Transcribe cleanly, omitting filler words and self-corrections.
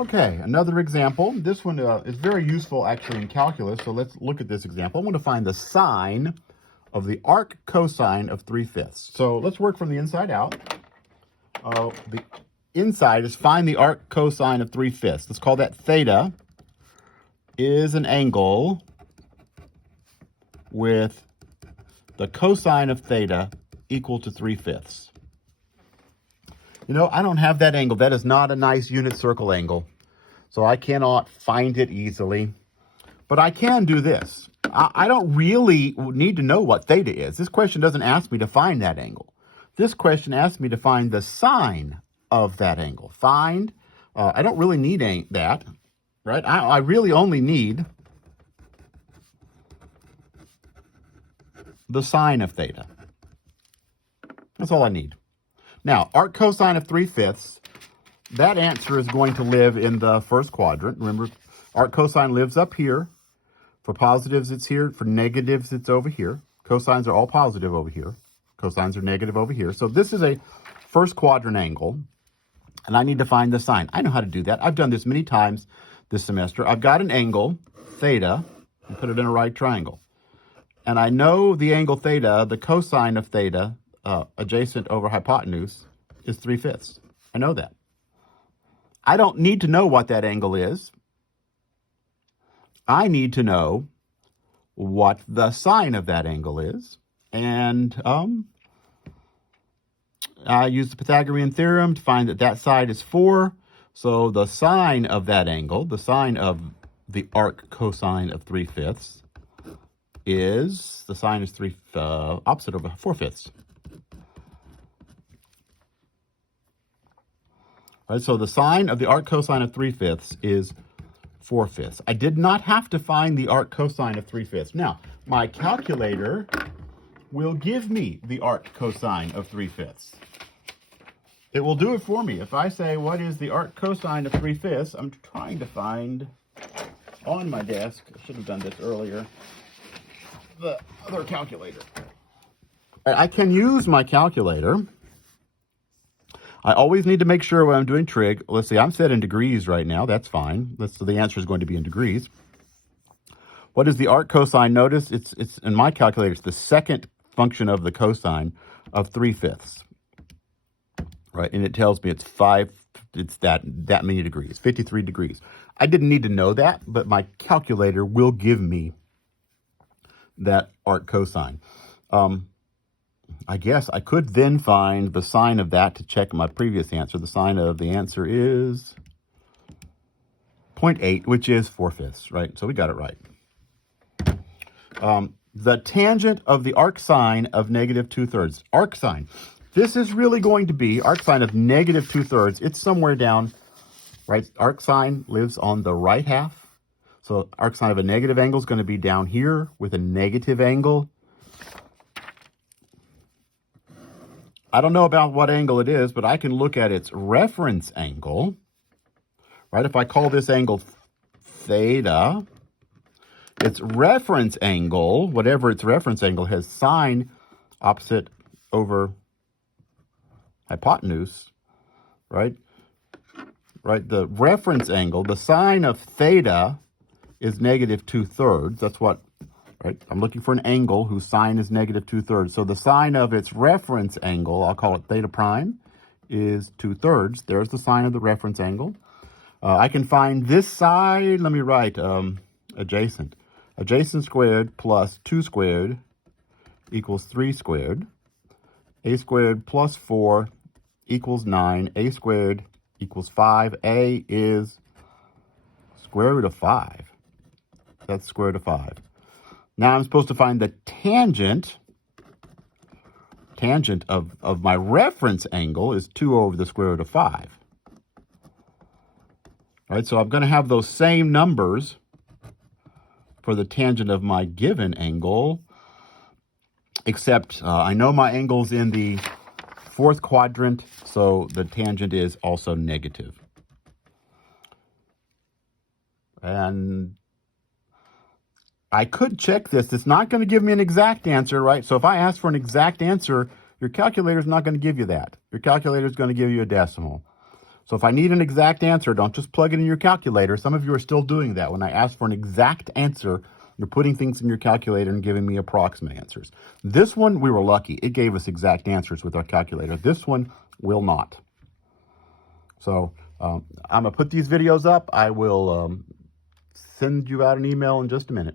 Okay, another example. This one is very useful actually in calculus, so let's look at this example. I want to find the sine of the arc cosine of 3/5. So let's work from the inside out. The inside is find the arc cosine of 3/5. Let's call that theta is an angle with the cosine of theta equal to 3/5. You know, I don't have that angle. That is not a nice unit circle angle. So I cannot find it easily. But I can do this. I don't really need to know what theta is. This question doesn't ask me to find that angle. This question asks me to find the sine of that angle. I don't really need that, right? I really only need the sine of theta. That's all I need. Now, arc cosine of 3/5, that answer is going to live in the first quadrant. Remember, arc cosine lives up here. For positives, it's here. For negatives, it's over here. Cosines are all positive over here. Cosines are negative over here. So this is a first quadrant angle, and I need to find the sine. I know how to do that. I've done this many times this semester. I've got an angle, theta, and put it in a right triangle. And I know the angle theta, the cosine of theta, adjacent over hypotenuse, is 3/5. I know that. I don't need to know what that angle is. I need to know what the sine of that angle is. And I use the Pythagorean theorem to find that that side is 4. So the sine of that angle, the sine of the arc cosine of 3/5 is, the sine is opposite of 4/5. Right, so the sine of the arc cosine of 3/5 is 4/5. I did not have to find the arc cosine of 3/5. Now, my calculator will give me the arc cosine of 3/5. It will do it for me. If I say, what is the arc cosine of 3/5, I'm trying to find on my desk, I should have done this earlier, the other calculator. I can use my calculator. I always need to make sure when I'm doing trig. Let's see, I'm set in degrees right now. That's fine. So the answer is going to be in degrees. What is the arc cosine? Notice it's in my calculator, it's the second function of the cosine of 3/5. Right, and it tells me it's that many degrees, 53 degrees. I didn't need to know that, but my calculator will give me that arc cosine. I guess I could then find the sine of that to check my previous answer. The sine of the answer is 0.8, which is 4/5, right? So we got it right. The tangent of the arc sine of negative 2/3. Arc sine. This is really going to be arc sine of negative 2/3. It's somewhere down, right? Arc sine lives on the right half. So arc sine of a negative angle is going to be down here with a negative angle. I don't know about what angle it is, but I can look at its reference angle, right? If I call this angle theta, its reference angle, whatever its reference angle, has sine opposite over hypotenuse, right? Right, the reference angle, the sine of theta is negative 2/3. That's what, right? I'm looking for an angle whose sine is negative 2/3. So the sine of its reference angle, I'll call it theta prime, is 2/3. There's the sine of the reference angle. I can find this side. Let me write adjacent. Adjacent squared plus 2 squared equals 3 squared. A squared plus 4 equals 9. A squared equals 5. A is square root of 5. That's square root of 5. Now I'm supposed to find the tangent of my reference angle is 2 over the square root of 5. All right, so I'm going to have those same numbers for the tangent of my given angle, except I know my angle's in the fourth quadrant, so the tangent is also negative. And I could check this. It's not going to give me an exact answer, right? So if I ask for an exact answer, your calculator is not going to give you that. Your calculator is going to give you a decimal. So if I need an exact answer, don't just plug it in your calculator. Some of you are still doing that. When I ask for an exact answer, you're putting things in your calculator and giving me approximate answers. This one, we were lucky. It gave us exact answers with our calculator. This one will not. So I'm going to put these videos up. I will send you out an email in just a minute.